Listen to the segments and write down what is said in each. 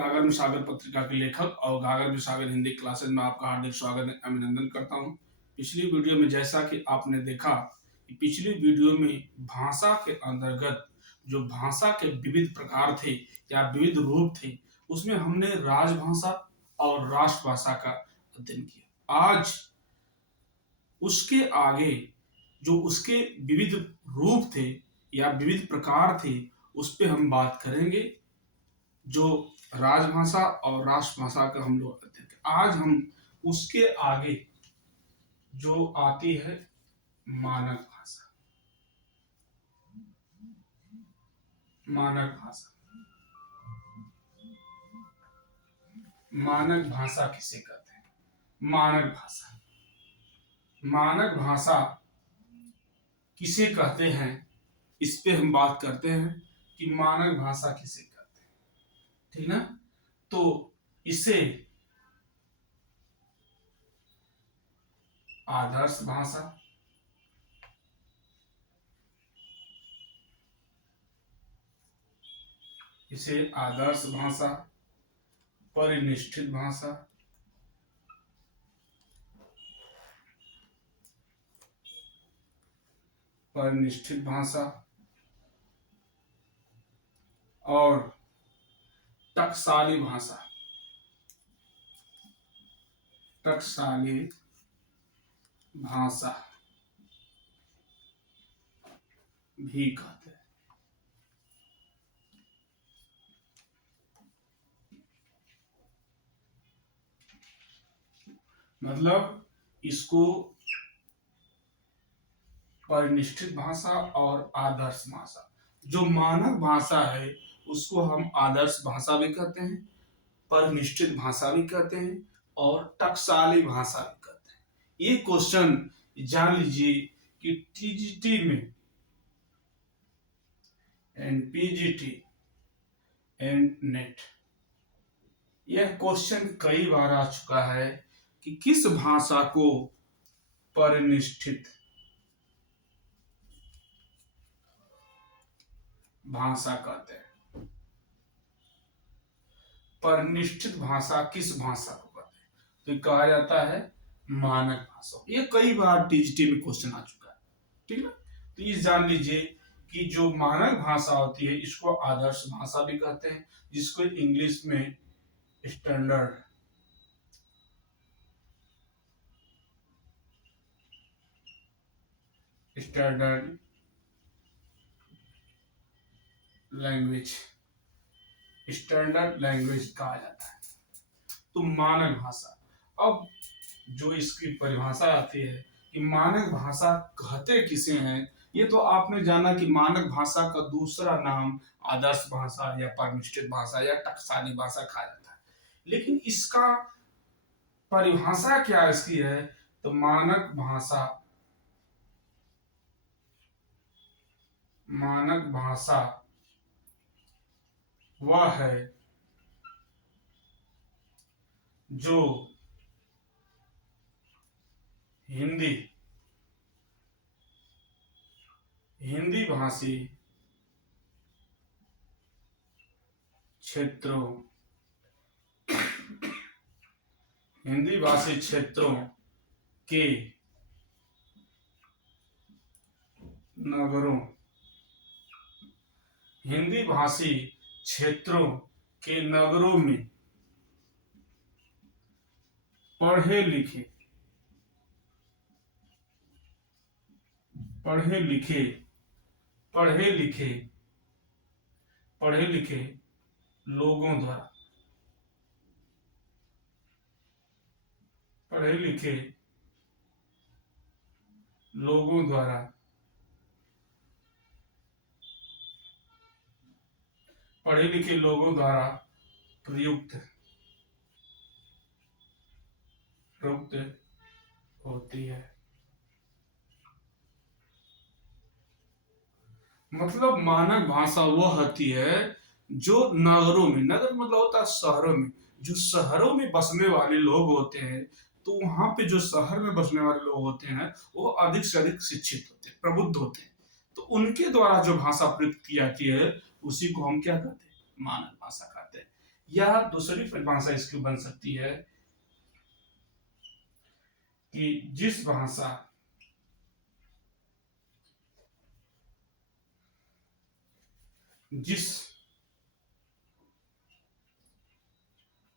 गागर में सागर पत्रिका के लेखक और गागर में सागर हिंदी क्लासेस में आपका हार्दिक स्वागत अभिनंदन करता हूं। पिछली वीडियो में जैसा कि आपने देखा कि पिछली वीडियो में भाषा के अंतर्गत जो भाषा के विविध प्रकार थे या विविध रूप थे, उसमें हमने राजभाषा और राष्ट्रभाषा का अध्ययन किया। आज उसके आगे जो उसके विविध रूप थे या विविध प्रकार थे, उस पर हम बात करेंगे। जो राजभाषा और राष्ट्रभाषा का हम लोग अध्ययन करें। आज हम उसके आगे जो आती है मानक भाषा। मानक भाषा, मानक भाषा किसे कहते हैं? मानक भाषा, मानक भाषा किसे कहते हैं, इस पे हम बात करते हैं कि मानक भाषा किसे कहते हैं। ठीक ना? तो इसे आदर्श भाषा, इसे आदर्श भाषा, परिनिष्ठित भाषा, परिनिष्ठित भाषा और टकसाली भाषा, टकसाली भाषा भी कहते हैं। मतलब इसको परिनिष्ठित भाषा और आदर्श भाषा, जो मानक भाषा है उसको हम आदर्श भाषा भी कहते हैं, परिनिष्ठित भाषा भी कहते हैं और टकसाली भाषा भी कहते हैं। ये क्वेश्चन जान लीजिए कि टीजीटी में एंड पीजीटी एंड नेट यह क्वेश्चन कई बार आ चुका है कि किस भाषा को परिनिष्ठित भाषा कहते हैं। परिनिष्ठित भाषा किस भाषा को कहते हैं? तो कहा जाता है मानक भाषा। ये कई बार टीजीटी में क्वेश्चन आ चुका है। ठीक है, तो ये जान लीजिए कि जो मानक भाषा होती है इसको आदर्श भाषा भी कहते हैं, जिसको इंग्लिश में standard standard language standard language कहा जाता है। तो मानक भाषा, अब जो इसकी परिभाषा आती है कि मानक भाषा कहते किसे हैं, ये तो आपने जाना कि मानक भाषा का दूसरा नाम आदर्श भाषा या परिनिष्ठित भाषा या टकसाली भाषा कहा जाता है। लेकिन इसका परिभाषा क्या इसकी है? तो मानक भाषा, मानक भाषा वह है जो हिंदी भाषी क्षेत्रों हिंदी भाषी क्षेत्रों के नगरों, हिंदी भाषी क्षेत्रों के नगरों में पढ़े लिखे लोगों द्वारा पढ़े लिखे लोगों द्वारा प्रयुक्त होती है। मतलब मानक भाषा वो होती है जो नगरों में, नगर मतलब होता है शहरों में, जो शहरों में बसने वाले लोग होते हैं, तो वहां पे जो शहर में बसने वाले लोग होते हैं वो अधिक से अधिक शिक्षित होते हैं, प्रबुद्ध होते हैं, तो उनके द्वारा जो भाषा प्रयुक्त की जाती है उसी को हम क्या कहते हैं? मानक भाषा कहते हैं। या दूसरी परिभाषा इसकी बन सकती है कि जिस भाषा जिस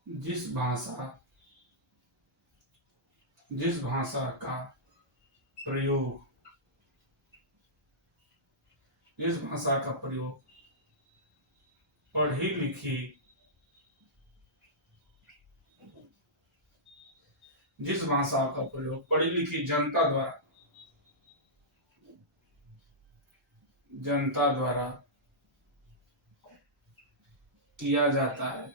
जिस भाषा जिस भाषा का प्रयोग जिस भाषा का प्रयोग पढ़ी लिखी जिस भाषा का प्रयोग पढ़ी लिखी जनता द्वारा किया जाता है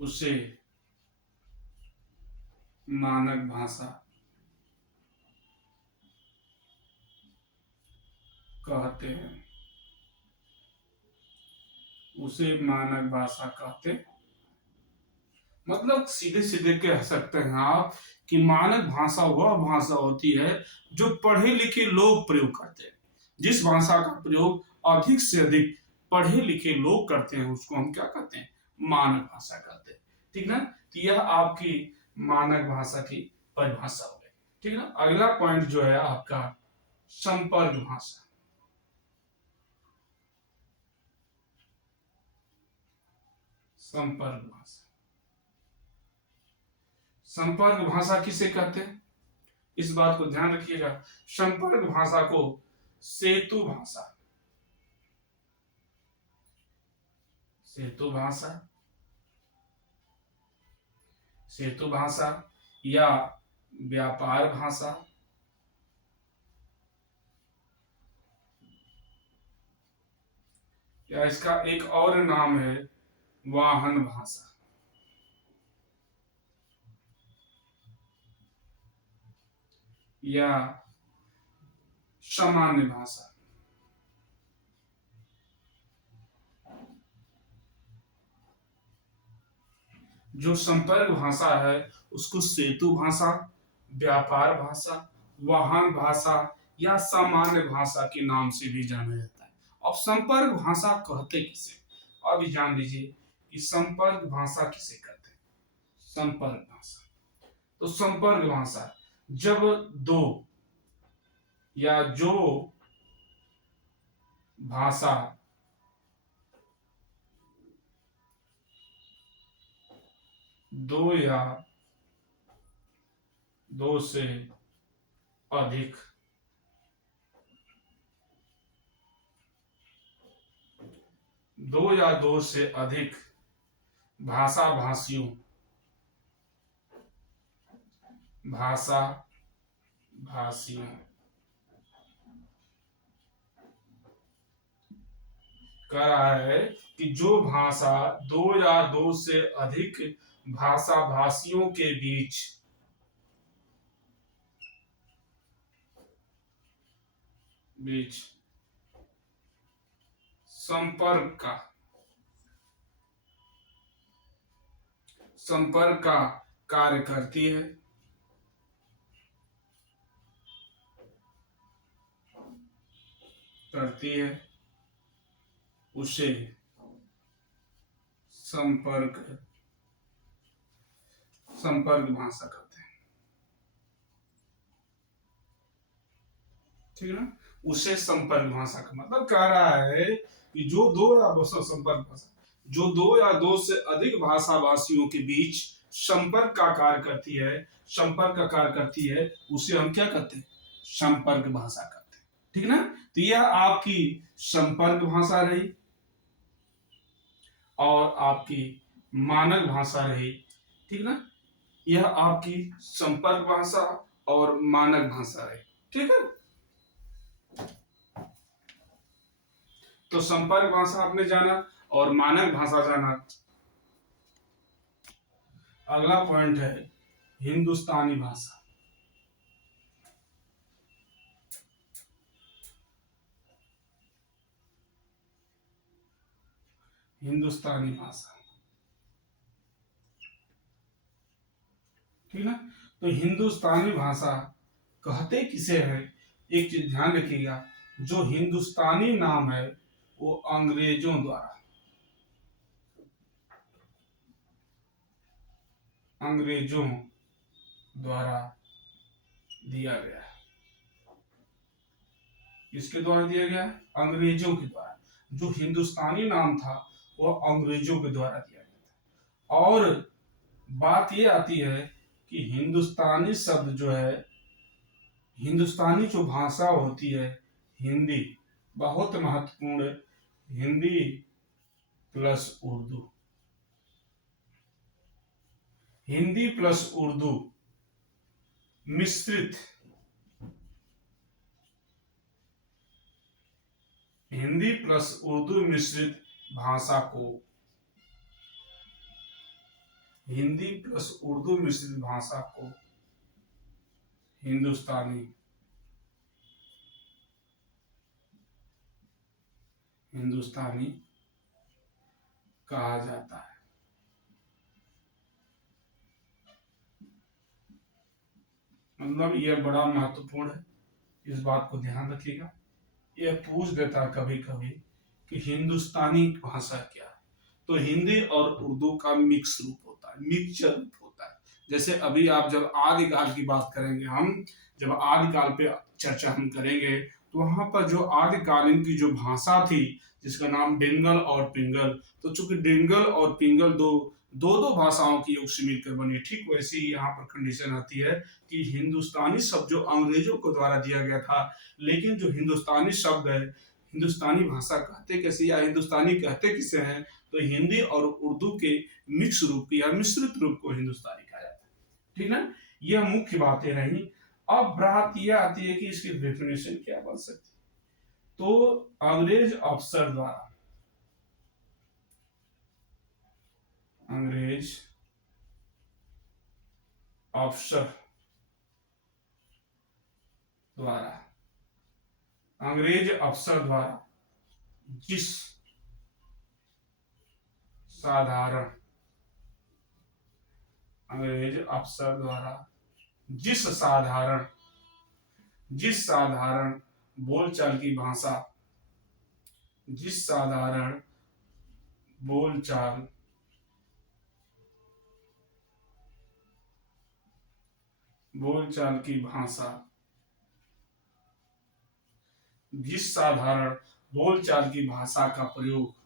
उसे मानक भाषा कहते हैं। मतलब सीधे सीधे कह सकते हैं आप कि मानक भाषा वह भाषा होती है जो पढ़े लिखे लोग प्रयोग करते हैं। जिस भाषा का प्रयोग अधिक से अधिक पढ़े लिखे लोग करते हैं उसको हम क्या कहते हैं, मानक भाषा कहते हैं। ठीक ना, तो यह आपकी मानक भाषा की परिभाषा हो गई। ठीक ना, अगला पॉइंट जो है आपका संपर्क भाषा। संपर्क भाषा किसे कहते हैं, इस बात को ध्यान रखिएगा। संपर्क भाषा को सेतु भाषा या व्यापार भाषा या इसका एक और नाम है वाहन भाषा या सामान्य भाषा। जो संपर्क भाषा है उसको सेतु भाषा, व्यापार भाषा, वाहन भाषा या सामान्य भाषा के नाम से भी जाना जाता है। अब संपर्क भाषा कहते किसे, अभी जान लीजिए कि संपर्क भाषा किसे कहते हैं। संपर्क भाषा, तो संपर्क भाषा जब दो या जो भाषा दो या दो से अधिक भाषा भाषियों कह रहा है कि जो भाषा दो या दो से अधिक भाषा भाषियों के बीच संपर्क का कार्य करती है उसे संपर्क भाषा कहते हैं। ठीक है ना, उसे संपर्क भाषा का मतलब कह रहा है कि जो दो या दो से अधिक भाषा भाषियों के बीच संपर्क का कार्य करती है उसे हम क्या कहते हैं, संपर्क भाषा कहते हैं। ठीक ना, तो यह आपकी संपर्क भाषा रही और आपकी मानक भाषा रही। ठीक ना, यह आपकी संपर्क भाषा और मानक भाषा रही। ठीक है, तो संपर्क भाषा आपने जाना और मानक भाषा जाना। अगला पॉइंट है हिंदुस्तानी भाषा। हिंदुस्तानी भाषा, ठीक ना, तो हिंदुस्तानी भाषा कहते किसे हैं? एक चीज ध्यान रखिएगा, जो हिंदुस्तानी नाम है वो अंग्रेजों द्वारा दिया गया है। किसके द्वारा दिया गया? अंग्रेजों के द्वारा। जो हिंदुस्तानी नाम था वो अंग्रेजों के द्वारा दिया गया था। और बात ये आती है कि हिंदुस्तानी शब्द जो है, हिंदुस्तानी जो भाषा होती है हिंदी, बहुत महत्वपूर्ण है। हिंदी प्लस उर्दू, हिंदी प्लस उर्दू मिश्रित, हिंदी प्लस उर्दू मिश्रित भाषा को, हिंदी प्लस उर्दू मिश्रित भाषा को हिंदुस्तानी हिंदुस्तानी कहा जाता है। मतलब यह बड़ा महत्वपूर्ण है, इस बात को ध्यान रखिएगा। यह पूछ देता कभी कभी कि हिंदुस्तानी भाषा क्या है, तो हिंदी और उर्दू का मिक्स रूप होता है, मिक्सचर रूप होता है। जैसे अभी आप जब आदिकाल की बात करेंगे, हम जब आदिकाल पे चर्चा हम करेंगे, तो वहां पर जो आदिकालीन की जो भाषा थी जिसका नाम डेंगल और पिंगल, तो चूंकि डेंगल और पिंगल दो दो दो भाषाओं की योग से मिलकर बनी, ठीक वैसे ही यहाँ पर कंडीशन आती है कि हिंदुस्तानी शब्द जो अंग्रेजों को द्वारा दिया गया था, लेकिन जो हिंदुस्तानी शब्द है, हिंदुस्तानी भाषा कहते कैसे या हिंदुस्तानी कहते किसे हैं, तो हिंदी और उर्दू के मिक्स रूप या मिश्रित रूप को हिंदुस्तानी कहा जाता है। ठीक ना, यह मुख्य बातें रही। अब बात यह आती है कि इसकी डेफिनेशन क्या बन सकती है। तो अंग्रेज अफसर द्वारा, अंग्रेज अफसर द्वारा, अंग्रेज अफसर द्वारा जिस साधारण, अंग्रेज अफसर द्वारा जिस साधारण बोलचाल की भाषा, जिस साधारण बोलचाल बोलचाल की भाषा, जिस साधारण बोलचाल की भाषा का प्रयोग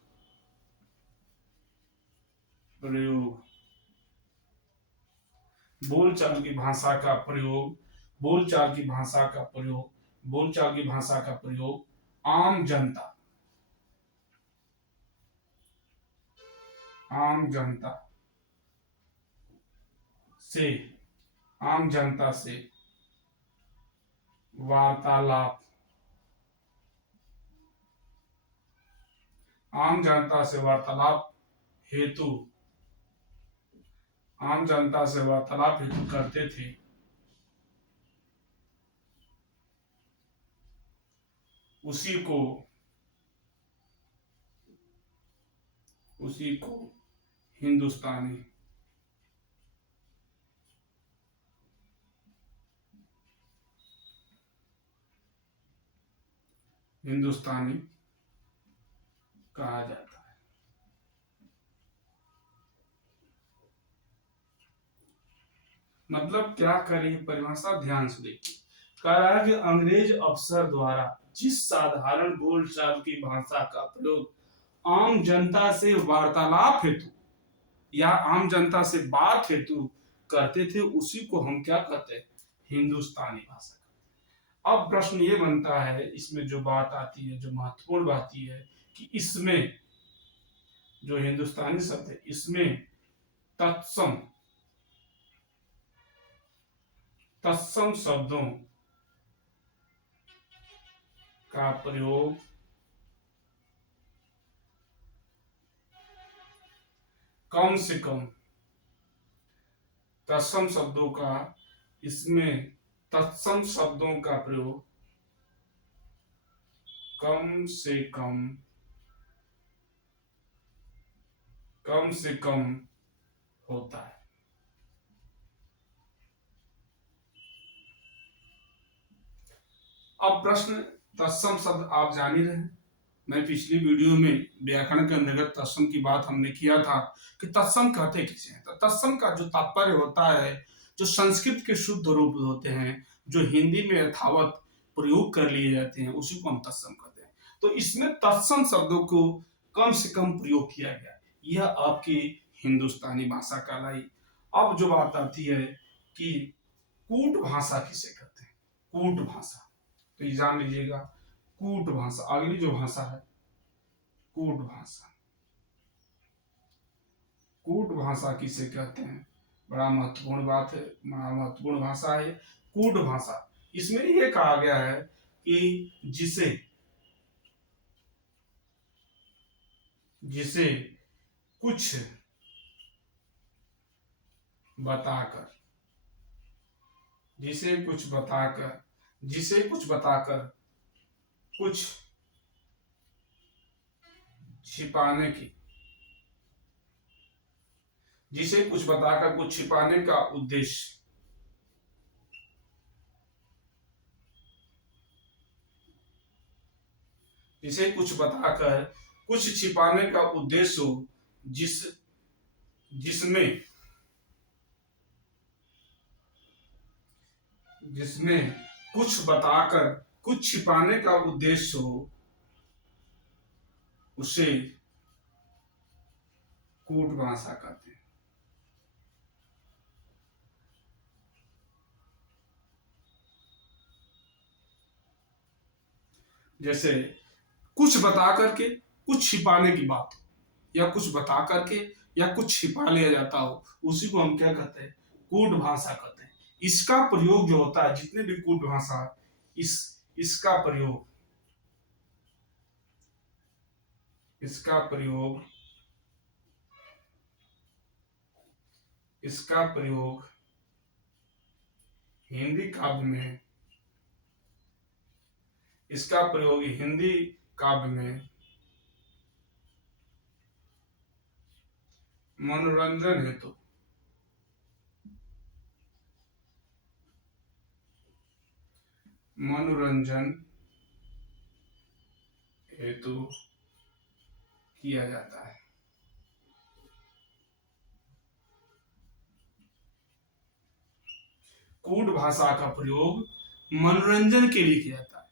बोलचाल की भाषा का प्रयोग बोलचाल की भाषा का प्रयोग बोलचाल की भाषा का प्रयोग आम जनता, आम जनता से आम जनता से वार्तालाप, आम जनता से वार्तालाप हेतु, आम जनता से वार्तालाप हेतु करते थे, उसी को हिंदुस्तानी हिंदुस्तानी कहा जाता है। मतलब क्या करें, परिभाषा ध्यान से देखिए। कह रहा है कि अंग्रेज अफसर द्वारा जिस साधारण बोलचाल की भाषा का प्रयोग आम जनता से वार्तालाप हेतु या आम जनता से बात हेतु करते थे, उसी को हम क्या कहते हैं? हिंदुस्तानी भाषा। अब प्रश्न ये बनता है, इसमें जो बात आती है, जो महत्वपूर्ण बात यह है कि इसमें जो हिंदुस्तानी शब्द है, इसमें तत्सम तत्सम शब्दों का प्रयोग कम से कम, तत्सम शब्दों का इसमें तत्सम शब्दों का प्रयोग कम से कम होता है। अब प्रश्न तत्सम शब्द आप जान ही रहे हैं। मैं पिछली वीडियो में व्याकरण के अंतर्गत तत्सम की बात हमने किया था कि तत्सम कहते किसे हैं। तो तत्सम का जो तात्पर्य होता है, जो संस्कृत के शुद्ध रूप होते हैं, जो हिंदी में यथावत प्रयोग कर लिए जाते हैं, उसी को हम तत्सम कहते हैं। तो इसमें तत्सम शब्दों को कम से कम प्रयोग किया गया। यह आपकी हिंदुस्तानी भाषा कहलाई। अब जो बात आती है कि कूट भाषा किसे कहते हैं। कूट भाषा, तो ये जान लीजिएगा, कूट भाषा अगली जो भाषा है, कूट भाषा। कूट भाषा किसे कहते हैं, बड़ा महत्वपूर्ण बात है, बड़ा महत्वपूर्ण भाषा है कूट भाषा। इसमें यह कहा गया है कि जिसे कुछ बताकर, जिसे कुछ बताकर, जिसे कुछ बताकर कुछ छिपाने की, जिसे कुछ बताकर कुछ छिपाने का उद्देश्य, जिसे कुछ बताकर कुछ छिपाने का उद्देश्य हो, जिसमें जिसमें कुछ बताकर कुछ छिपाने का उद्देश्य हो, उसे कूट भाषा कहते हैं। जैसे कुछ बता करके कुछ छिपाने की बात हो, या कुछ बता करके या कुछ छिपा लिया जाता हो, उसी को हम क्या कहते हैं, कूट भाषा कहते हैं। इसका प्रयोग जो होता है, जितने भी कूट भाषा, इसका प्रयोग इसका प्रयोग इसका प्रयोग हिंदी काव्य में, इसका प्रयोग हिंदी काव्य में मनोरंजन हेतु, मनोरंजन हेतु किया जाता है। कूट भाषा का प्रयोग मनोरंजन के लिए किया जाता है।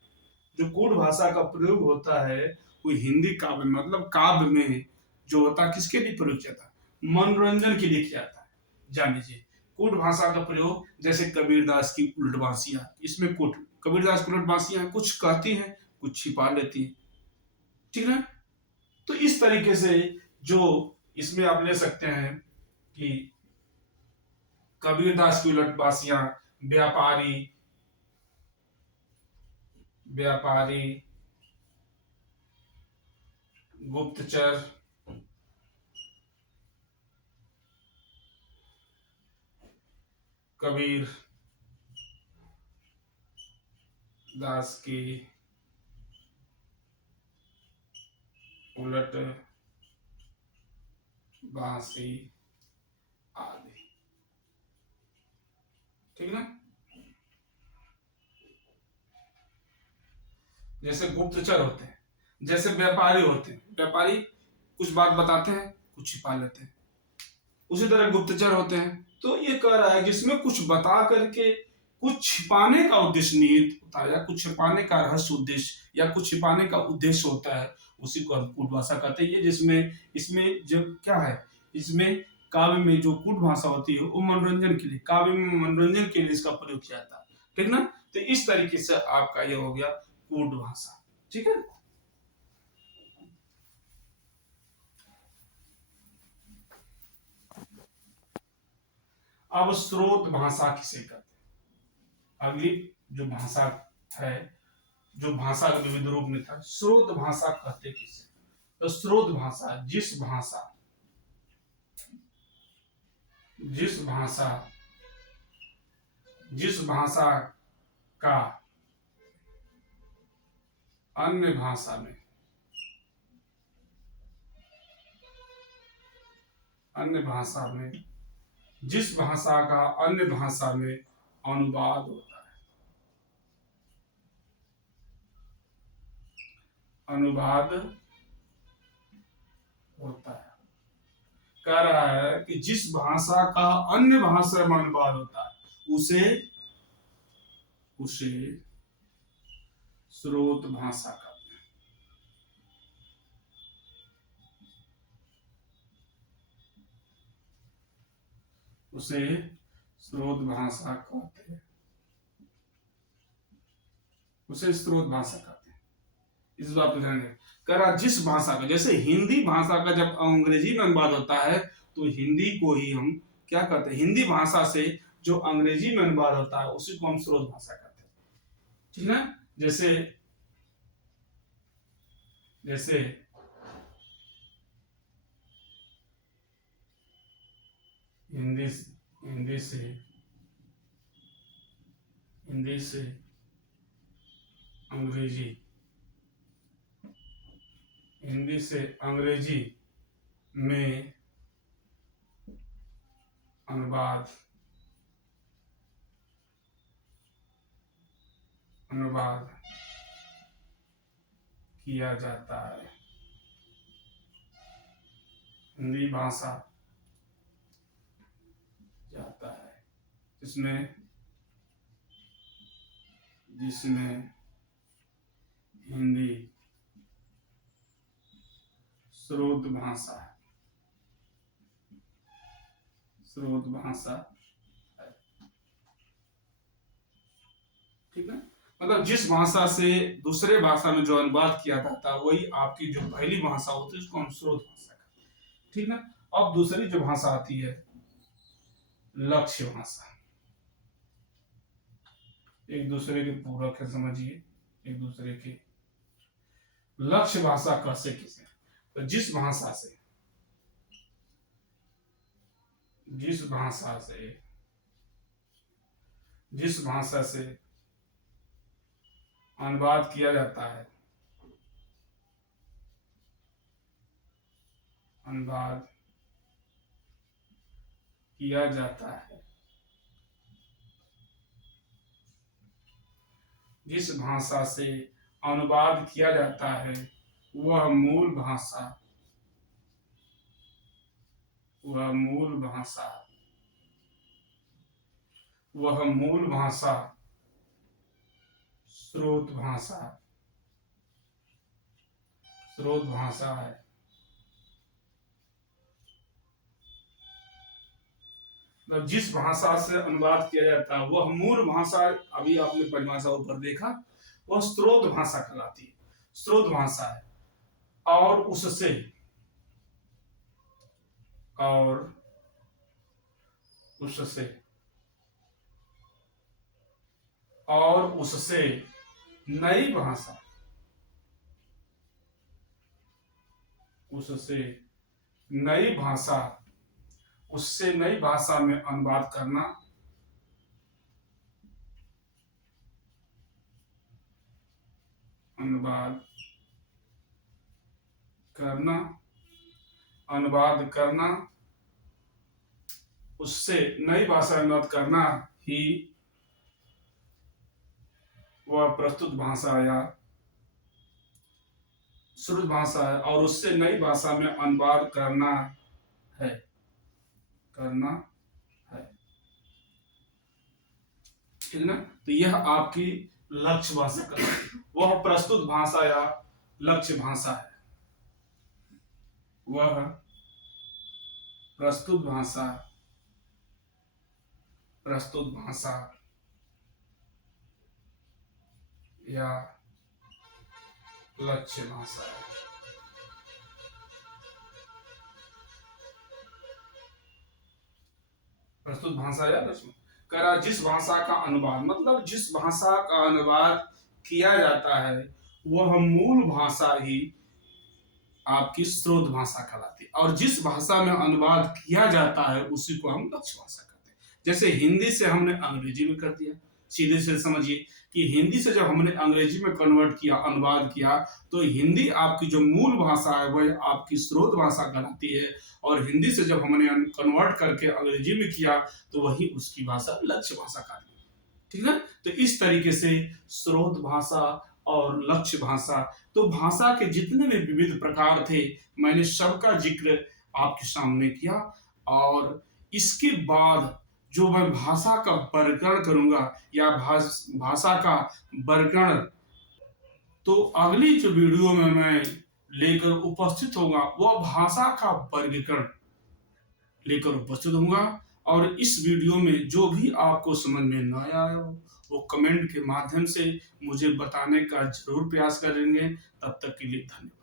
जो कूट भाषा का प्रयोग होता है वो हिंदी काव्य, मतलब काव्य में जो होता है, किसके लिए प्रयोग किया जाता है, मनोरंजन के लिए किया जाता है। जान लीजिए, कूट भाषा का प्रयोग जैसे कबीरदास की उलटबासियां, इसमें कूट, कबीरदास की उलटबासियां कुछ कहती हैं, कुछ छिपा लेती हैं, ठीक है। तो इस तरीके से जो इसमें आप ले सकते हैं कि कबीरदास की उलटबासियां, व्यापारी, व्यापारी, गुप्तचर, कबीर दास की उलट बांसी आदि, ठीक ना। जैसे गुप्तचर होते हैं, जैसे व्यापारी होते हैं, व्यापारी कुछ बात बताते हैं, कुछ छिपा लेते हैं, उसी तरह गुप्तचर होते हैं। तो ये कह रहा है जिसमें कुछ बता करके कुछ छिपाने का उद्देश्य निहित होता है, या कुछ छिपाने का रहस्य उद्देश्य, या कुछ छिपाने का उद्देश्य होता है, उसी को हम कूट भाषा कहते हैं। जिसमें इसमें जब क्या है, इसमें काव्य में जो कूट भाषा होती है वो मनोरंजन के लिए, काव्य में मनोरंजन के लिए इसका प्रयोग किया जाता है, ठीक ना। तो इस तरीके से आपका ये हो गया कूट भाषा, ठीक है। अब स्रोत भाषा किसे कहते हैं। अगली जो भाषा है, जो भाषा के विविध रूप में था, स्रोत भाषा कहते किसे। तो स्रोत भाषा जिस भाषा जिस भाषा जिस भाषा का अन्य भाषा में अन्य भाषा में जिस भाषा का अन्य भाषा में अनुवाद होता है, अनुवाद होता है। कह रहा है कि जिस भाषा का अन्य भाषा में अनुवाद होता है उसे उसे स्रोत भाषा कहते हैं। उसे स्रोत भाषा कहते हैं। उसे स्रोत भाषा कहते हैं। इस बात को ध्यान रखें। कह रहा जिस भाषा का, जैसे हिंदी भाषा का जब अंग्रेजी में अनुवाद होता है तो हिंदी को ही हम क्या कहते हैं, हिंदी भाषा से जो अंग्रेजी में अनुवाद होता है उसी को हम स्रोत भाषा कहते हैं। ठीक है। जैसे जैसे हिंदी से अंग्रेजी, हिंदी से अंग्रेजी में अनुवाद किया जाता है। हिंदी भाषा जाता है जिसमें हिंदी स्रोत भाषा है। ठीक है। मतलब जिस भाषा से दूसरे भाषा में जो अनुवाद किया जाता है वही आपकी जो पहली भाषा होती है उसको हम स्रोत भाषा कहते हैं। ठीक है। अब दूसरी जो भाषा आती है लक्ष्य भाषा। एक दूसरे के पूरक है, समझिए, एक दूसरे के। लक्ष्य भाषा कैसे किसे, तो जिस भाषा से अनुवाद किया जाता है, जिस भाषा से अनुवाद किया जाता है वह मूल भाषा स्रोत भाषा है। मतलब जिस भाषा से अनुवाद किया जाता है वह मूल भाषा, अभी आपने परिभाषा ऊपर देखा, वह स्रोत भाषा कहलाती है, स्रोत भाषा है। और उससे नई भाषा, उससे नई भाषा में अनुवाद करना उससे नई भाषा में अनुवाद करना ही वह प्रस्तुत भाषा या श्रुत भाषा है। और उससे नई भाषा में अनुवाद करना है। ठीक ना। तो यह आपकी लक्ष्य भाषा का वह प्रस्तुत भाषा या लक्ष्य भाषा है। वह प्रस्तुत भाषा या लक्ष्य भाषा है। प्रस्तुत भाषा या लक्ष्य। करा जिस भाषा का अनुवाद, मतलब जिस भाषा का अनुवाद किया जाता है वह मूल भाषा ही आपकी स्रोत भाषा कहलाती है। और जिस भाषा में अनुवाद किया जाता है उसी को हम लक्ष्य भाषा कहते हैं। जैसे हिंदी से हमने अंग्रेजी में कर दिया, सीधे से समझिए कि हिंदी से जब हमने अंग्रेजी में कन्वर्ट किया, अनुवाद किया, तो हिंदी आपकी जो मूल भाषा है वह आपकी स्रोत भाषा कहलाती है। और हिंदी से जब हमने कन्वर्ट करके अंग्रेजी में किया तो वही उसकी भाषा लक्ष्य भाषा कहलाती है। ठीक है। तो इस तरीके से स्रोत भाषा और लक्ष्य भाषा। तो भाषा के जितने भी विविध प्रकार थे, मैंने सबका जिक्र आपके सामने किया। और इसके बाद जो मैं भाषा का वर्गीकरण करूंगा या भाषा का वर्गीकरण, तो अगली जो वीडियो में मैं लेकर उपस्थित होगा वह भाषा का वर्गीकरण लेकर उपस्थित होऊंगा। और इस वीडियो में जो भी आपको समझ में न आया हो वो कमेंट के माध्यम से मुझे बताने का जरूर प्रयास करेंगे। तब तक के लिए धन्यवाद।